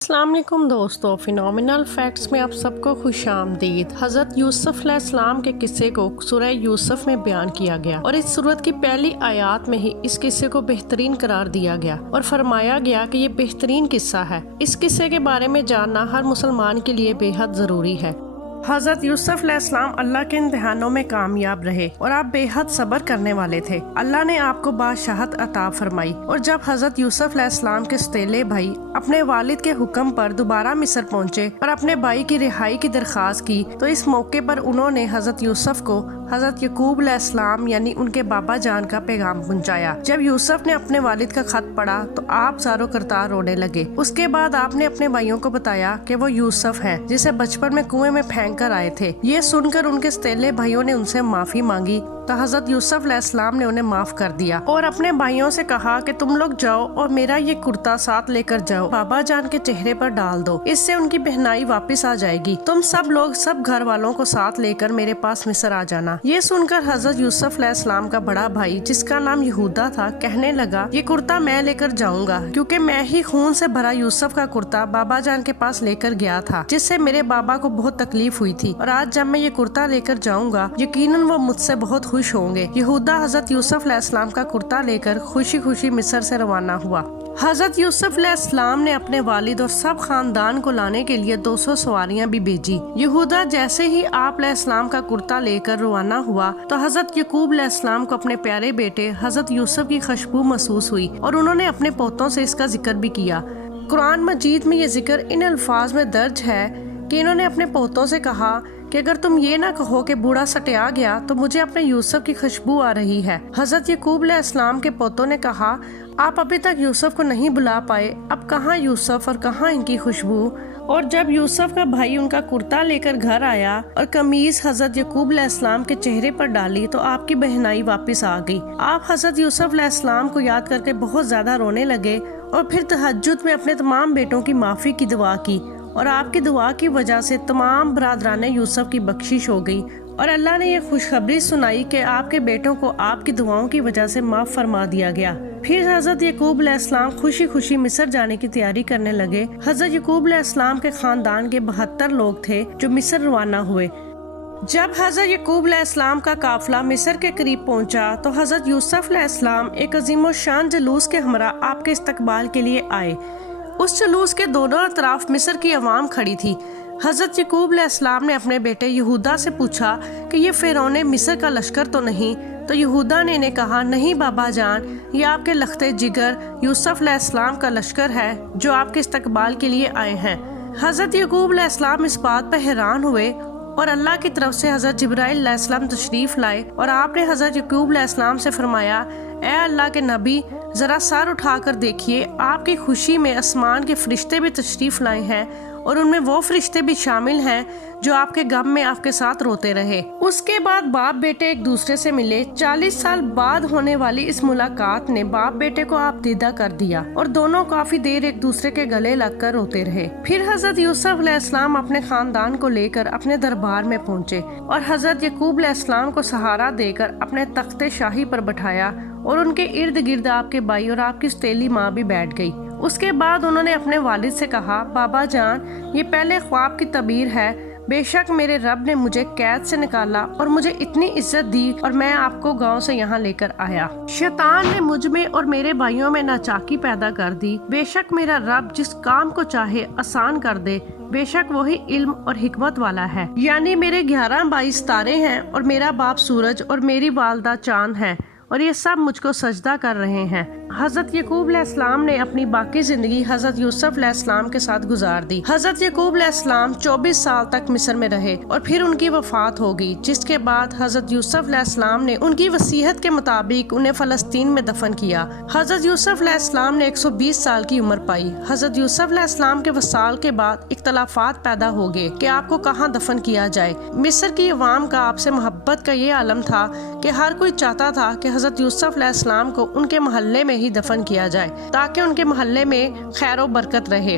अस्सलाम वालेकुम दोस्तों, फिनोमिनल फैक्ट्स में आप सबको खुश आमदीद। हज़रत यूसुफ अलैहिस्सलाम के किस्से को सूरह यूसुफ में बयान किया गया और इस सूरत की पहली आयत में ही इस किस्से को बेहतरीन करार दिया गया और फरमाया गया कि ये बेहतरीन किस्सा है। इस किस्से के बारे में जानना हर मुसलमान के लिए बेहद ज़रूरी है। हज़रत यूसुफ अलैहिस्सलाम अल्लाह के इम्तिहानों में कामयाब रहे और आप बेहद सब्र करने वाले थे। अल्लाह ने आपको बादशाहत अता फरमाई और जब हज़रत यूसुफ अलैहिस्सलाम के सौतेले भाई अपने वालिद के हुक्म पर दोबारा मिस्र पहुँचे और अपने भाई की रिहाई की दरख्वास्त की तो इस मौके पर उन्होंने हज़रत यूसुफ को हज़रत यकूब अलैहिस्सलाम यानी उनके बाबा जान का पैगाम पहुँचाया। जब यूसुफ ने अपने वालिद का खत पढ़ा तो आप ज़ारो करतार रोने लगे। उसके बाद आपने अपने भाइयों को बताया कि वो यूसुफ है जिसे बचपन में कुएं में फेंक कर आए थे। ये सुनकर उनके सौतेले भाइयों ने उनसे माफी मांगी तो हज़रत यूसुफ अलैहिस्सलाम ने उन्हें माफ कर दिया और अपने भाइयों से कहा कि तुम लोग जाओ और मेरा ये कुर्ता साथ लेकर जाओ, बाबा जान के चेहरे पर डाल दो, इससे उनकी बहनाई वापस आ जाएगी। तुम सब लोग सब घर वालों को साथ लेकर मेरे पास मिस्र आ जाना। ये सुनकर हज़रत यूसुफ अलैहिस्सलाम का बड़ा भाई जिसका नाम यहूदा था कहने लगा, ये कुर्ता मैं लेकर जाऊंगा क्योंकि मैं ही खून से भरा यूसुफ का कुर्ता बाबा जान के पास लेकर गया था जिससे मेरे बाबा को बहुत तकलीफ हुई थी और आज जब मैं ये कुर्ता लेकर जाऊंगा यकीनन वो मुझसे बहुत खुश होंगे। यहूदा हज़रत यूसुफ अलैहिस्सलाम का कुर्ता लेकर खुशी खुशी मिस्र से रवाना हुआ। हज़रत यूसुफ अलैहिस्सलाम ने अपने वालिद और सब खानदान को लाने के लिए 200 सवारियां भी भेजी। यहूदा जैसे ही आप अलैहिस्सलाम का कुर्ता लेकर रवाना हुआ तो हज़रत यकूब अलैहिस्सलाम को अपने प्यारे बेटे हज़रत यूसुफ की खुशबू महसूस हुई और उन्होंने अपने पोतों से इसका जिक्र भी किया। कुरान मजीद में ये जिक्र इन अल्फाज में दर्ज है कि इन्होंने अपने पोतों से कहा कि अगर तुम ये ना कहो कि बूढ़ा सटिया गया तो मुझे अपने यूसुफ की खुशबू आ रही है। हज़रत यकूब अलैहिस्सलाम के पोतों ने कहा, आप अभी तक यूसुफ को नहीं बुला पाए, अब कहाँ यूसुफ और कहाँ इनकी खुशबू। और जब यूसुफ का भाई उनका कुर्ता लेकर घर आया और कमीज हज़रत यकूब अलैहिस्सलाम के चेहरे पर डाली तो आपकी बहनाई वापस आ गई। आप हज़रत यूसुफ अलैहिस्सलाम को याद करके बहुत ज्यादा रोने लगे और फिर तहज्जुद में अपने तमाम बेटों की माफी की दुआ की और आपकी दुआ की वजह से तमाम बरादरान यूसुफ की बख्शिश हो गई और अल्लाह ने ये खुशखबरी सुनाई कि आपके बेटों को आपकी दुआओं की वजह से माफ फरमा दिया गया। फिर हज़रत यकूब अलैहिस्सलाम खुशी खुशी मिस्र जाने की तैयारी करने लगे। हज़रत यकूब अलैहिस्सलाम के खानदान के 72 लोग थे जो मिस्र रवाना हुए। जब हज़रत यकूब अलैहिस्सलाम का काफिला मिस्र के करीब पहुंचा तो हज़रत यूसुफ अलैहिस्सलाम एक अजीम शान जुलूस के हमरा आपके इस्तकबाल के लिए आए। उस जुलूस के दोनों तरफ मिस्र की अवाम खड़ी थी। हज़रत यकूब अलैहिस्सलाम ने अपने बेटे यहूदा से पूछा कि ये फ़िरौन मिस्र का लश्कर तो नहीं। तो यहूदा ने इन्हें कहा, नहीं बाबा जान, ये आपके लख्ते जिगर यूसुफ अलैहिस्सलाम का लश्कर है जो आपके इस्तकबाल के लिए आए हैं। हज़रत यकूब अलैहिस्सलाम इस बात पर हैरान हुए और अल्लाह की तरफ से हज़रत जिब्राइल अलैहिस्सलाम तशरीफ लाए और आपने हज़रत यकूब अलैहिस्सलाम से फरमाया, ए अल्लाह के नबी, जरा सर उठाकर देखिए, आपकी खुशी में आसमान के फरिश्ते भी तशरीफ लाए हैं और उनमें वो फरिश्ते भी शामिल हैं जो आपके गम में आपके साथ रोते रहे। उसके बाद बाप बेटे एक दूसरे से मिले। 40 साल बाद होने वाली इस मुलाकात ने बाप बेटे को आप दीदा कर दिया और दोनों काफी देर एक दूसरे के गले लगकर रोते रहे। फिर हज़रत यूसुफ अलैहिस्सलाम अपने खानदान को लेकर अपने दरबार में पहुँचे और हज़रत यकूब अलैहिस्सलाम को सहारा देकर अपने तख्ते शाही पर बैठाया और उनके इर्द गिर्द आपके भाई और आपकी सौतेली माँ भी बैठ गई। उसके बाद उन्होंने अपने वालिद से कहा, बाबा जान, ये पहले ख्वाब की तबीर है। बेशक मेरे रब ने मुझे कैद से निकाला और मुझे इतनी इज्जत दी और मैं आपको गांव से यहाँ लेकर आया। शैतान ने मुझ में और मेरे भाइयों में नाचाकी पैदा कर दी। बेशक मेरा रब जिस काम को चाहे आसान कर दे, बेशक वही इल्म और हिकमत वाला है। यानी मेरे 11 भाई सितारे हैं और मेरा बाप सूरज और मेरी वालदा चांद है और ये सब मुझको सजदा कर रहे हैं। हज़रत यकूब अलैहिस्सलाम ने अपनी बाकी जिंदगी हज़रत यूसुफ अलैहिस्सलाम के साथ गुजार दी। हज़रत यकूब अलैहिस्सलाम 24 साल तक मिस्र में रहे और फिर उनकी वफात हो गई, जिसके बाद हज़रत यूसुफ अलैहिस्सलाम ने उनकी वसीयत के मुताबिक उन्हें फ़लस्तीन में दफन किया। हज़रत यूसुफ अलैहिस्सलाम ने 120 साल की उम्र पाई। हज़रत यूसुफ अलैहिस्सलाम के वसाल के बाद इख्तलाफात पैदा हो गए कि आपको कहाँ दफन किया जाए। मिस्र की अवाम का आपसे मोहब्बत का ये आलम था कि हर कोई चाहता था कि हज़रत यूसुफ अलैहिस्सलाम को उनके मोहल्ले में ही दफन किया जाए ताकि उनके मोहल्ले में खैर बरकत रहे।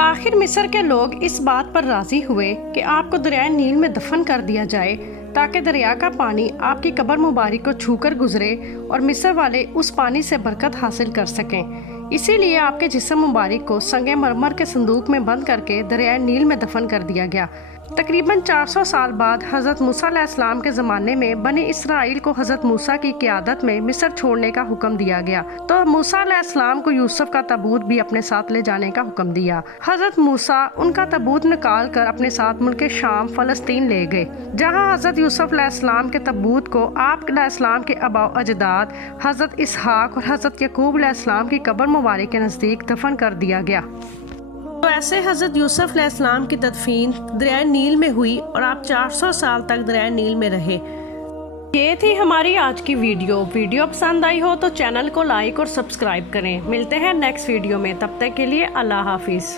आखिर मिस्र के लोग इस बात पर राजी हुए कि आपको दरिया नील में दफन कर दिया जाए ताकि दरिया का पानी आपकी कब्र मुबारक को छूकर गुजरे और मिस्र वाले उस पानी से बरकत हासिल कर सकें। इसी लिए आपके जिस्म मुबारक को संगे मरमर के संदूक में बंद करके दरियाए नील में दफन कर दिया गया। तकरीबन 400 साल बाद हज़रत मूसा अलैहिस्सलाम के ज़माने में बनी इसराइल को हज़रत मूसा की क़ियादत में मिस्र छोड़ने का हुक्म दिया गया, तो मूसा अलैहिस्सलाम को यूसुफ का ताबूत भी अपने साथ ले जाने का हुक्म दिया। हज़रत मूसा उनका ताबूत निकाल कर अपने साथ मुल्क शाम फ़लस्तीन ले गए, जहाँ हज़रत यूसुफ अलैहिस्सलाम के ताबूत को आप अलैहिस्सलाम के आबा अजदाद हज़रत इसहाक और हज़रत यकूब अलैहिस्सलाम की कब्र मुबारक के नज़दीक दफन कर दिया गया। तो ऐसे हज़रत यूसुफ अलैहिस्सलाम की तदफीन दरियाए नील में हुई और आप 400 साल तक दरियाए नील में रहे। ये थी हमारी आज की वीडियो पसंद आई हो तो चैनल को लाइक और सब्सक्राइब करें। मिलते हैं नेक्स्ट वीडियो में, तब तक के लिए अल्लाह हाफिज़।